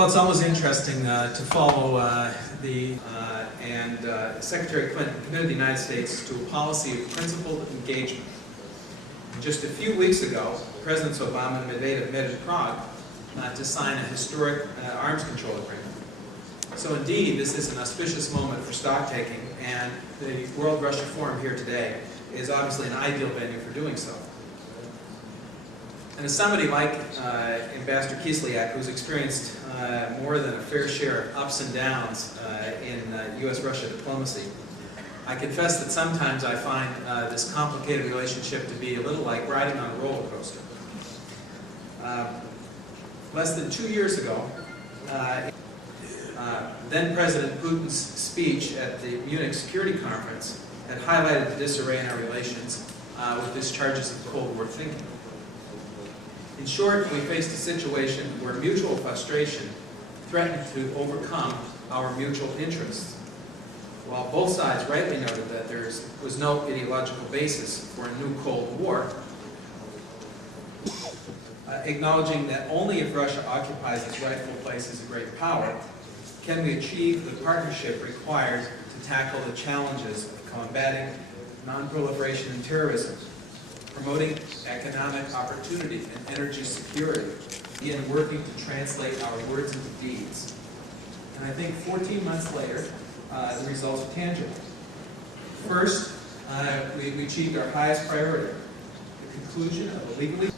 Well, it's always interesting to follow Secretary Clinton committed the United States to a policy of principled engagement. Just a few weeks ago, Presidents Obama and Medvedev met in Prague to sign a historic arms control agreement. So indeed, this is an auspicious moment for stock-taking, and the World Russia Forum here today is obviously an ideal venue for doing so. And as somebody like Ambassador Kislyak, who's experienced more than a fair share of ups and downs in U.S.-Russia diplomacy, I confess that sometimes I find this complicated relationship to be a little like riding on a roller coaster. Less than 2 years ago, then President Putin's speech at the Munich Security Conference had highlighted the disarray in our relations with his charges of Cold War thinking. In short, we faced a situation where mutual frustration threatened to overcome our mutual interests. While both sides rightly noted that there was no ideological basis for a new Cold War, acknowledging that only if Russia occupies its rightful place as a great power can we achieve the partnership required to tackle the challenges of combating non-proliferation and terrorism, promoting economic opportunity and energy security, and working to translate our words into deeds. And I think 14 months later, the results are tangible. First, we achieved our highest priority, the conclusion of a legally.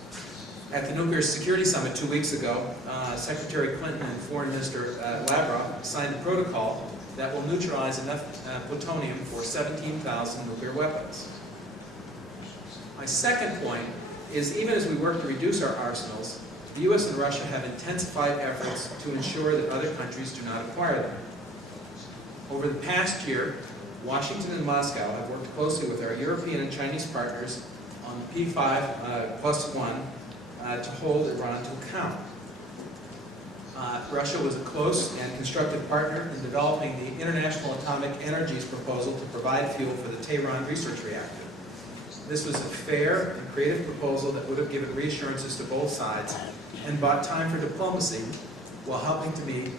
At the Nuclear Security Summit 2 weeks ago, Secretary Clinton and Foreign Minister Lavrov signed a protocol that will neutralize enough plutonium for 17,000 nuclear weapons. My second point is, even as we work to reduce our arsenals, the U.S. and Russia have intensified efforts to ensure that other countries do not acquire them. Over the past year, Washington and Moscow have worked closely with our European and Chinese partners on the P5+1 to hold Iran to account. Russia was a close and constructive partner in developing the International Atomic Energies proposal to provide fuel for the Tehran research reactor. This was a fair and creative proposal that would have given reassurances to both sides and bought time for diplomacy while helping to meet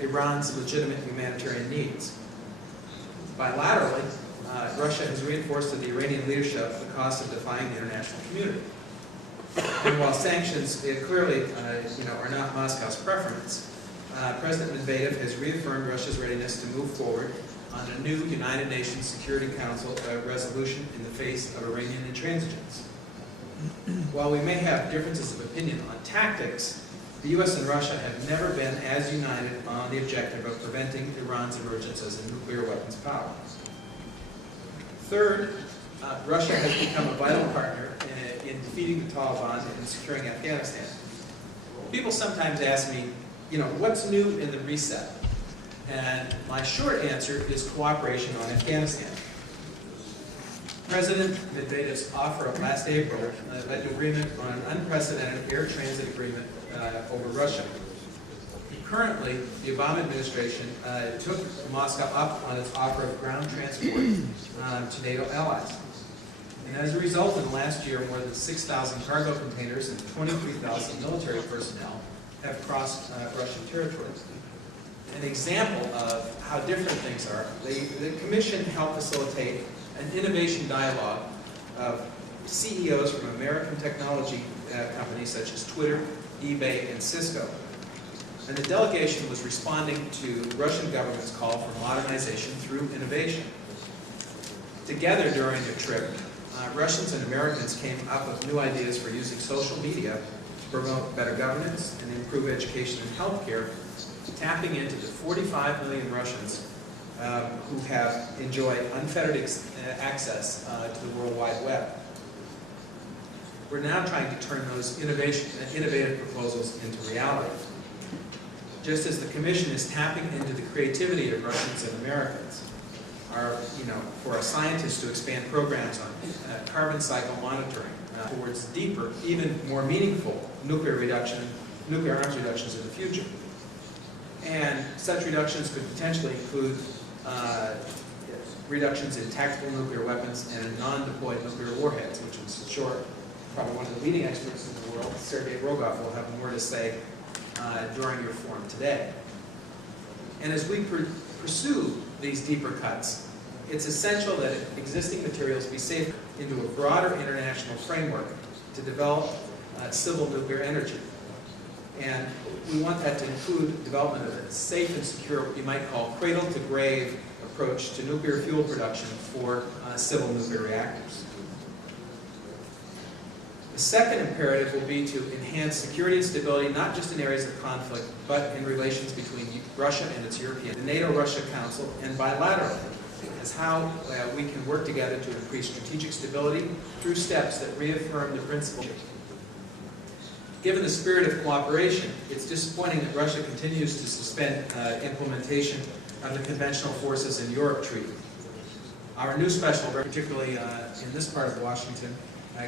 Iran's legitimate humanitarian needs. Bilaterally, Russia has reinforced to the Iranian leadership the cost of defying the international community. And while sanctions clearly are not Moscow's preference, President Medvedev has reaffirmed Russia's readiness to move forward on a new United Nations Security Council resolution in the face of Iranian intransigence. While we may have differences of opinion on tactics, the U.S. and Russia have never been as united on the objective of preventing Iran's emergence as a nuclear weapons power. Third, Russia has become a vital partner in defeating the Taliban and securing Afghanistan. People sometimes ask me, what's new in the reset? And my short answer is cooperation on Afghanistan. President Medvedev's offer of last April led to agreement on an unprecedented air transit agreement over Russia. Currently, the Obama administration took Moscow up on its offer of ground transport to NATO allies. And as a result, in the last year, more than 6,000 cargo containers and 23,000 military personnel have crossed Russian territory. An example of how different things are, the Commission helped facilitate an innovation dialogue of CEOs from American technology companies such as Twitter, eBay, and Cisco. And the delegation was responding to the Russian government's call for modernization through innovation. Together during the trip, Russians and Americans came up with new ideas for using social media to promote better governance and improve education and healthcare, tapping into the 45 million Russians who have enjoyed unfettered access to the World Wide Web. We're now trying to turn those innovative proposals into reality. Just as the Commission is tapping into the creativity of Russians and Americans, for our scientists to expand programs on carbon cycle monitoring towards deeper, even more meaningful nuclear arms reductions in the future. And such reductions could potentially include reductions in tactical nuclear weapons and in non-deployed nuclear warheads, which was, sure, probably one of the leading experts in the world, Sergei Rogov, will have more to say during your forum today. And as we pursue these deeper cuts, it's essential that existing materials be safe into a broader international framework to develop civil nuclear energy. And we want that to include development of a safe and secure, what you might call cradle-to-grave approach to nuclear fuel production for civil nuclear reactors. The second imperative will be to enhance security and stability, not just in areas of conflict, but in relations between Russia and its European, the NATO-Russia Council, and bilaterally, as how we can work together to increase strategic stability through steps that reaffirm the principle. Given the spirit of cooperation, it's disappointing that Russia continues to suspend implementation of the Conventional Forces in Europe Treaty. Our new special, particularly in this part of Washington,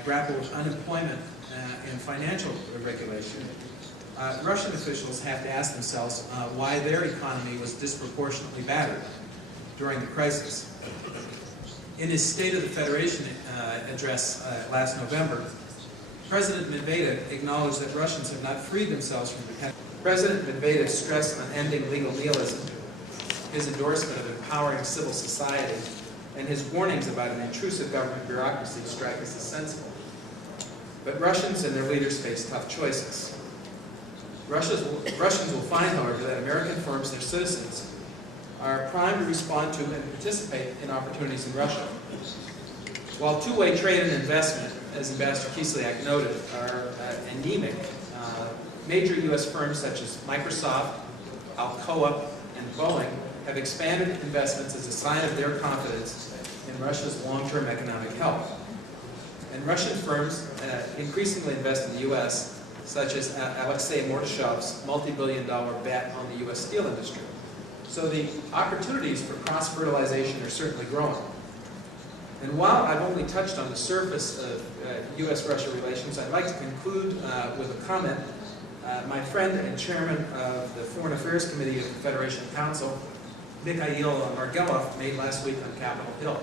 grapple with unemployment and financial regulation. Russian officials have to ask themselves why their economy was disproportionately battered during the crisis. In his State of the Federation address last November, President Medvedev acknowledged that Russians have not freed themselves from dependence. President Medvedev stressed on ending legal nihilism, his endorsement of empowering civil society, and his warnings about an intrusive government bureaucracy strike us as sensible. But Russians and their leaders face tough choices. Russians will find, however, that American firms, their citizens, are primed to respond to and participate in opportunities in Russia. While two-way trade and investment, as Ambassador Kislyak noted, are anemic, major U.S. firms such as Microsoft, Alcoa, and Boeing have expanded investments as a sign of their confidence in Russia's long-term economic health. And Russian firms increasingly invest in the U.S., such as Alexei Mordashov's multi-billion-dollar bet on the U.S. steel industry. So the opportunities for cross-fertilization are certainly growing. And while I've only touched on the surface of U.S.-Russia relations, I'd like to conclude with a comment my friend and chairman of the Foreign Affairs Committee of the Federation Council, Mikhail Margelov, made last week on Capitol Hill.